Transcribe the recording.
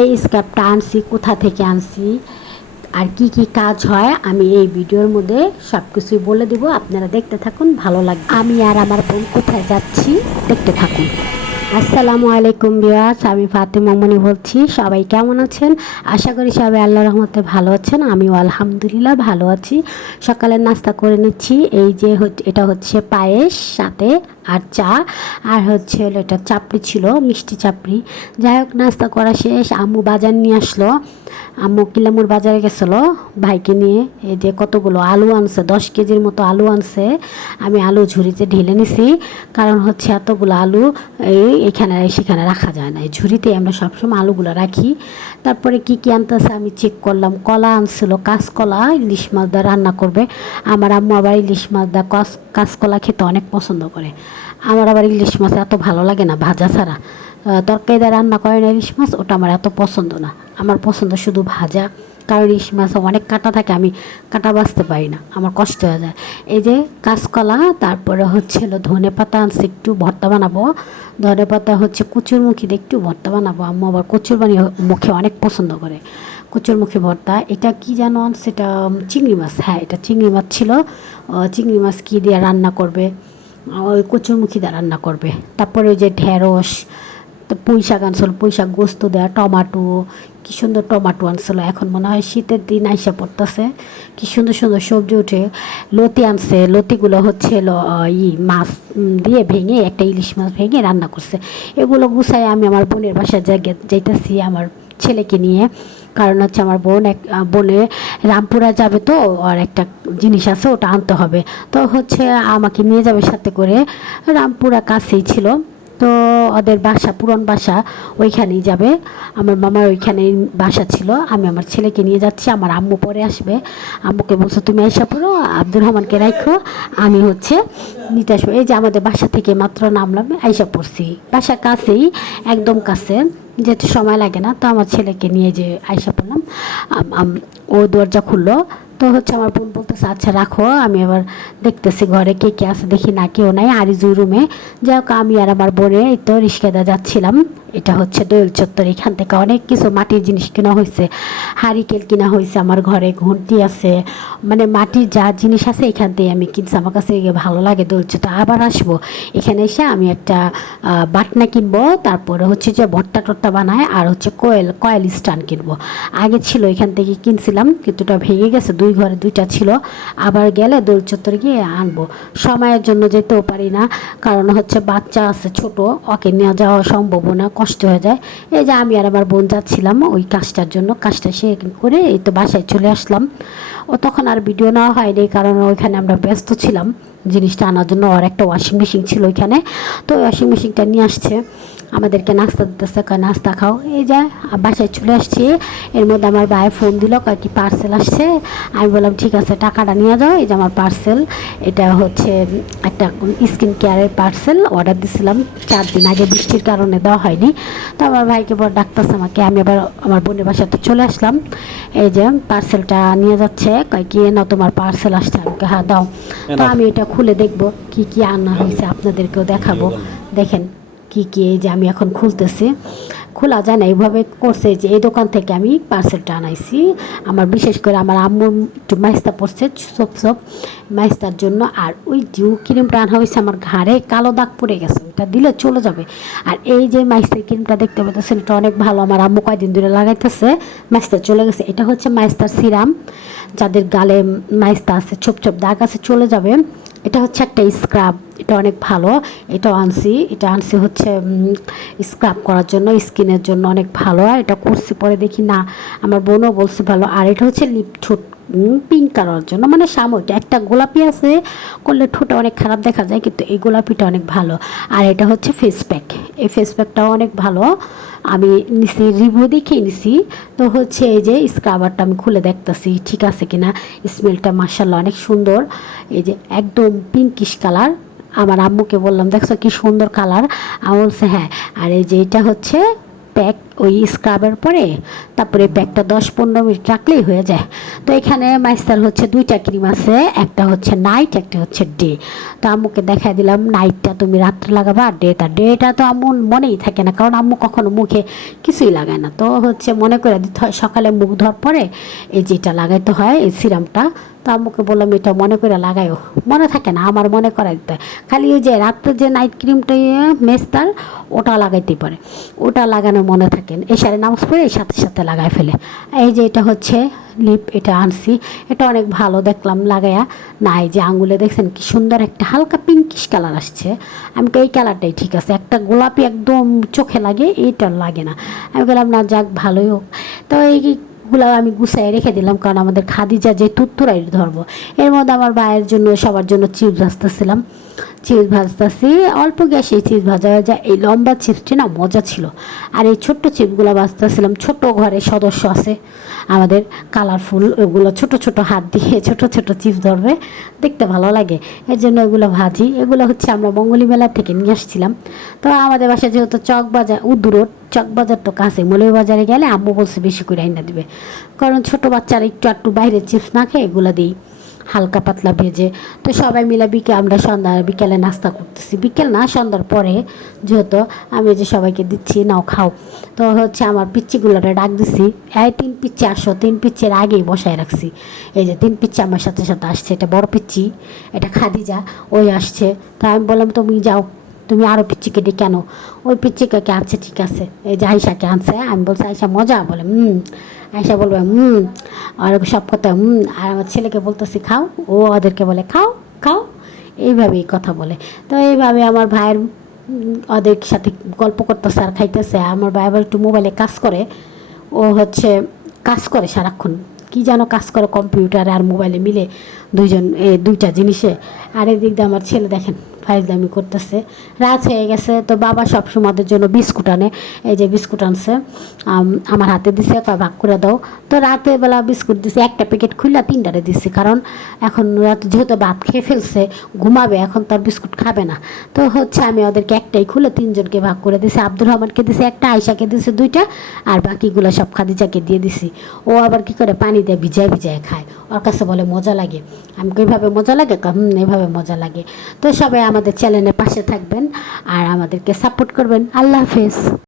এই স্কার্ফটা আনছি কোথা থেকে আনছি আর কি কি কাজ হয় আমি এই ভিডিওর মধ্যে সব কিছুই বলে দিব। আপনারা দেখতে থাকুন, ভালো লাগবে। আমি আর আমার বোন কোথায় যাচ্ছি দেখতে থাকুন। আসসালামু আলাইকুম ভিউয়ার্স, আমি ফাতেমা মনি বলছি। সবাই কেমন আছেন? আশা করি সবাই আল্লাহর রহমতে ভালো আছেন। আমিও আলহামদুলিল্লাহ ভালো আছি। সকালের নাস্তা করে নিচ্ছি। এই যে এটা হচ্ছে পায়েস সাথে আর চা, আর হচ্ছে হলো এটা চাপড়ি ছিল, মিষ্টি চাপড়ি। যাই হোক, নাস্তা করা শেষ। আম্মু বাজার নিয়ে আসলো। আম্মু কিলামুর বাজারে গেছিলো ভাইকে নিয়ে। এই যে কতগুলো আলু আনছে, 10 কেজির মতো আলু আনছে। আমি আলু ঝুড়িতে ঢেলে নিছি, কারণ হচ্ছে এতগুলো আলু এখানে সেখানে রাখা যায় না। এই ঝুড়িতে আমরা সবসময় আলুগুলো রাখি। তারপরে কি কি আনতেছে আমি চেক করলাম। কলা আনছিল, কাঁচকলা, ইলিশ মাছ দা রান্না করবে। আমার আম্মু আবার ইলিশ মাছ দা কাঁচকলা খেতে অনেক পছন্দ করে। আমার আবার ইলিশ মাছ এত ভালো লাগে না ভাজা ছাড়া। তরকারি দিয়ে রান্না করে না ইলিশ মাছ, ওটা আমার এত পছন্দ না। আমার পছন্দ শুধু ভাজা, কারণ ইলিশ মাছে অনেক কাঁটা থাকে, আমি কাঁটা বাছতে পারি না, আমার কষ্ট হয়ে যায়। এই যে কাঁচকলা, তারপরে হচ্ছে ধনে পাতা আনছে, একটু ভর্তা বানাবো। ধনে পাতা হচ্ছে কচুর মুখি দিয়ে একটু ভর্তা বানাবো। আম্মু আবার কচুর মুখে অনেক পছন্দ করে, কচুর মুখি ভর্তা। এটা কি যেন সেটা চিংড়ি মাছ, হ্যাঁ এটা চিংড়ি মাছ ছিল। চিংড়ি মাছ কী দিয়ে রান্না করবে, ওই কচুরমুখী দিয়ে রান্না করবে। তারপরে ওই যে ঢেঁড়স, তো পুঁই শাক আনছিল, পুঁই শাক গোস্ত দেওয়া, টমাটো, কি সুন্দর টমাটো আনছিল। এখন মনে হয় শীতের দিন আইসা পড়তেছে, কি সুন্দর সুন্দর সবজি উঠে। লতি আনছে, লতিগুলো হচ্ছে মাছ দিয়ে ভেঙে, একটা ইলিশ মাছ ভেঙে রান্না করছে। এগুলো গুছাই আমি আমার বোনের বাসায় যাইতেছি আমার ছেলেকে নিয়ে। কারণ হচ্ছে আমার বোনে রামপুরা যাবে, তো আর একটা জিনিস আছে ওটা আনতে হবে। তো হচ্ছে আমাকে নিয়ে যাবে সাথে করে। রামপুরা কাছেই ছিল, তো ওদের বাসা, পুরন বাসা ওইখানেই যাবে। আমার মামার ওইখানেই বাসা ছিল। আমি আমার ছেলেকে নিয়ে যাচ্ছি, আমার আম্মু পরে আসবে। আম্মুকে বলছো তুমি আইসা পড়ো, আব্দুর রহমানকে রাখো, আমি হচ্ছে নিতে আসবো। এই যে আমাদের বাসা থেকে মাত্র নামলাম, আইসা পড়ছি। বাসা কাছেই, একদম কাছে, যেতে সময় লাগে না। তো আমার ছেলেকে নিয়ে যে আইসা পড়লাম। ও দরজা খুললো, তো হচ্ছে আমার বোন বলতেছে আচ্ছা রাখো, আমি আবার দেখতেছি ঘরে কে কে আছে, দেখি না কেউ নাই, আরিজুর রুমে। যাই হোক, আমি আর আমার বোনে এই তো রিস্কাদা যাচ্ছিলাম। এটা হচ্ছে দোয়েল চত্বর, এখান থেকে অনেক কিছু মাটির জিনিস কেনা হয়েছে। হারিকেল কিনা হয়েছে, আমার ঘরে ঘন্টি আছে, মানে মাটির যা জিনিস আছে এখান থেকে আমি কিনছি। আমার কাছে ভালো লাগে দোয়েল চত্বর। আবার আসবো এখানে এসে, আমি একটা বাটনা কিনবো, তারপরে হচ্ছে যে ভর্তা টর্তা বানায়, আর হচ্ছে কয়েল স্ট্যান্ড কিনবো। আগে ছিল এখান থেকে কিনছিলাম, কিন্তু ওটা ভেঙে গেছে, দুই ঘরে দুইটা ছিল। আবার গেলে দোল চত্বরে গিয়ে আনবো। সময়ের জন্য যেতেও পারি না, কারণ হচ্ছে বাচ্চা আছে ছোট, ওকে নিয়ে যাওয়া সম্ভব না, কষ্ট হয়ে যায়। এই যে আমি আর আমার বোন যাচ্ছিলাম ওই কাজটার জন্য, কাজটা শেষ করে এই তো বাসায় চলে আসলাম। ও তখন আর ভিডিও নেওয়া হয়নি, কারণ ওইখানে আমরা ব্যস্ত ছিলাম জিনিসটা আনার জন্য। আর একটা ওয়াশিং মেশিন ছিল ওইখানে, তো ওয়াশিং মেশিনটা নিয়ে আসছে, আমাদেরকে নাস্তা দিতেছে, নাস্তা খাও। এই যে বাসায় চলে আসছি। এর মধ্যে আমার ভাই ফোন দিল, কি পার্সেল আসছে। আমি বললাম ঠিক আছে, টাকাটা নিয়ে যাও। এই যে আমার পার্সেল, এটা হচ্ছে একটা স্কিন কেয়ারের পার্সেল, অর্ডার দিয়েছিলাম 4 দিন আগে, বৃষ্টির কারণে দেওয়া হয়নি। তো আমার ভাইকে বড় ডাকতেছে আমাকে, আমি আবার আমার বোনের বাসাতে চলে আসলাম। এই যে পার্সেলটা নিয়ে যাচ্ছে, কি না তোমার পার্সেল আসছে। আমাকে হ্যাঁ দাও। তো আমি এটা খুলে দেখবো কি কি আনা হয়েছে, আপনাদেরকেও দেখাবো। দেখেন কি কি, এই যে আমি এখন খুলতেছি। খোলা যায় না, এইভাবে করছে। যে এই দোকান থেকে আমি পার্সেলটা আনাইছি। আমার বিশেষ করে আমার আম্মুর একটু মাইস্তা পড়ছে, সব মাইস্তার জন্য। আর ওই ডিউ ক্রিমটা আনা হয়েছে, আমার ঘাড়ে কালো দাগ পড়ে গেছে, ওটা দিলে চলে যাবে। আর এই যে মাইস্তার ক্রিমটা দেখতে পাচ্ছেন, এটা অনেক ভালো। আমার আম্মু কয়দিন ধরে লাগাইতেছে, মাইস্তা চলে গেছে। এটা হচ্ছে মাইস্তার সিরাম, যাদের গালে মাইস্তা আছে, ছোপ ছোপ দাগ আছে, চলে যাবে। এটা হচ্ছে একটা স্ক্রাব, এটা অনেক ভালো। এটাও আনছি, এটা আনছি হচ্ছে স্ক্রাব করার জন্য, স্কিনের জন্য অনেক ভালো। এটা করছি, পরে দেখি না, আমার বোনও বলছে ভালো। আর এটা হচ্ছে লিপ ঠোঁট পিঙ্ক করার জন্য, মানে সাময়িক। একটা গোলাপি আছে, করলে ঠোঁটে অনেক খারাপ দেখা যায়, কিন্তু এই গোলাপিটা অনেক ভালো। আর এটা হচ্ছে ফেস প্যাক, এই ফেস প্যাকটাও অনেক ভালো। আমি নিছি, রিভিউ দেখেই নিছি। তো হচ্ছে এই যে স্ক্রাবারটা আমি খুলে দেখতেছি ঠিক আছে কিনা। স্মেলটা মাশাআল্লাহ অনেক সুন্দর, এই যে একদম পিঙ্কিশ কালার। আমার আম্মুকে বললাম দেখছো কি সুন্দর কালার, আমি বলছে হ্যাঁ। আর এই যে এটা হচ্ছে প্যাক, ওই স্ক্রাবের পরে তারপরে প্যাকটা 10-15 মিনিট রাখলেই হয়ে যায়। তো এখানে মাইস্টার হচ্ছে 2টা ক্রিম আছে, একটা হচ্ছে নাইট, একটা হচ্ছে ডে। তো আম্মুকে দেখাই দিলাম নাইটটা তুমি রাত্রে লাগাবা, আর ডেটা তো আম্মু মনেই থাকে না, কারণ আম্মু কখনো মুখে কিছুই লাগায় না। তো হচ্ছে মনে করে দিতে হয় সকালে মুখ ধোয়ার পরে এই যেটা লাগাইতে হয় এই সিরামটা। তো আম্মুকে বললাম এটা মনে করে লাগাইও, মনে থাকে না, আমার মনে করাই দিতে হয়। খালি ওই যে রাত্রে যে নাইট ক্রিমটা মেস্তার ওটা লাগাইতে পারে, ওটা লাগানো মনে থাকেন, এসারে নামাজ পড়ে এই সাথে সাথে লাগাই ফেলে। এই যে এটা হচ্ছে লিপ, এটা আনছি, এটা অনেক ভালো দেখলাম লাগাইয়া। না এই যে আঙুলে দেখছেন কি সুন্দর একটা হালকা পিঙ্কিশ কালার আসছে, আমি তো এই কালারটাই ঠিক আছে, একটা গোলাপি একদম চোখে লাগে, এইটা লাগে না। আমি বললাম না যাক ভালোই হোক। তো এইগুলো আমি গুছাই রেখে দিলাম, কারণ আমাদের খাদিজা যে তুত্তুরাই ধরবো। এর মধ্যে আমার ভাইয়ের জন্য সবার জন্য চিপস ভাজতেছিলাম, চিপস ভাজতেছি অল্প গ্যাসে চিপস ভাজা হয়ে যায়। এই লম্বা চিপসটি না মজা ছিল, আর এই ছোট্ট চিপসগুলো ভাজতেছিলাম। ছোট ঘরে সদস্য আছে আমাদের কালারফুল, ওগুলো ছোট ছোট হাত দিয়ে ছোট ছোট চিপস ধরবে, দেখতে ভালো লাগে, এর জন্য এগুলো ভাজি। এগুলো হচ্ছে আমরা মঙ্গলী মেলা থেকে নিয়ে আসছিলাম। তো আমাদের বাসায় যেহেতু চক বাজার উদূরত, চক বাজার তো কাছে, মৌলভীবাজারে গেলে আম্মু বলছে বেশি করে আইনা দিবে, কারণ ছোট বাচ্চারা একটু একটু বাইরের চিপস না খেয়ে এগুলো দিই হালকা পাতলা ভেজে। তো সবাই মিলে আমরা বিকেলে নাস্তা করতেছি, বিকেল না সন্ধ্যার পরে, যেহেতু আমি যে সবাইকে দিচ্ছি নাও খাও। তো হচ্ছে আমার পিচ্চিগুলোরে ডাক দিছি, এই 3 পিচ্চি আসো, 3 পিচ্চির আগেই বসায় রাখছি। এই যে 3 পিচ্চি আমার সাথে সাথে আসছে, এটা বড় পিচ্চি, এটা খাদিজা, ওই আসছে। তো আমি বললাম তুমি যাও, তুমি আরও পিচ্চিকে ডেকে আনো। ওই পিচ্চিকাকে আনছে, ঠিক আছে, এই যে আয়সাকে আনছে। আমি বলছি আয়সা মজা, বলে আয়সা বলবে আর সব কথা আর আমার ছেলেকে বলতেছি খাও, ও ওদেরকে বলে খাও খাও, এইভাবেই কথা বলে। তো এইভাবে আমার ভাইয়ের ওদের সাথে গল্প করতেছে আর খাইতেছে। আমার ভাই আবার একটু মোবাইলে কাজ করে, ও হচ্ছে কাজ করে সারাক্ষণ, কি যেন কাজ করে কম্পিউটারে আর মোবাইলে মিলে, দুইটা জিনিসে। আর এদিক দিয়ে আমার ছেলে দেখেন ফাইজলামি করতেছে। রাত হয়ে গেছে, তো বাবা সবসময় আমাদের জন্য বিস্কুট আনে, এই যে বিস্কুট আনছে, আমার হাতে দিছে, কয় ভাগ করে দাও। তো রাতের বেলা বিস্কুট দিছে, একটা প্যাকেট খুললা 3টারে দিছি, কারণ এখন রাত যেহেতু ভাত খেয়ে ফেলছে ঘুমাবে, এখন তার বিস্কুট খাবে না। তো হচ্ছে আমি ওদেরকে একটাই খুলে 3জনকে ভাগ করে দিছি, আব্দুর রহমানকে দিছি একটা, আয়সাকে দিছি 2টা, আর বাকিগুলো সব খাদিজাকে দিয়ে দিছি। ও আবার কি করে পানি দিয়ে ভিজায় ভিজায় খায়, ওর কাছে বলে মজা লাগে। আমি এইভাবে মজা লাগে, এভাবে মজা লাগে। তো সবাই আমাদের চ্যানেলের পাশে থাকবেন আর আমাদেরকে সাপোর্ট করবেন। আল্লাহ হাফেজ।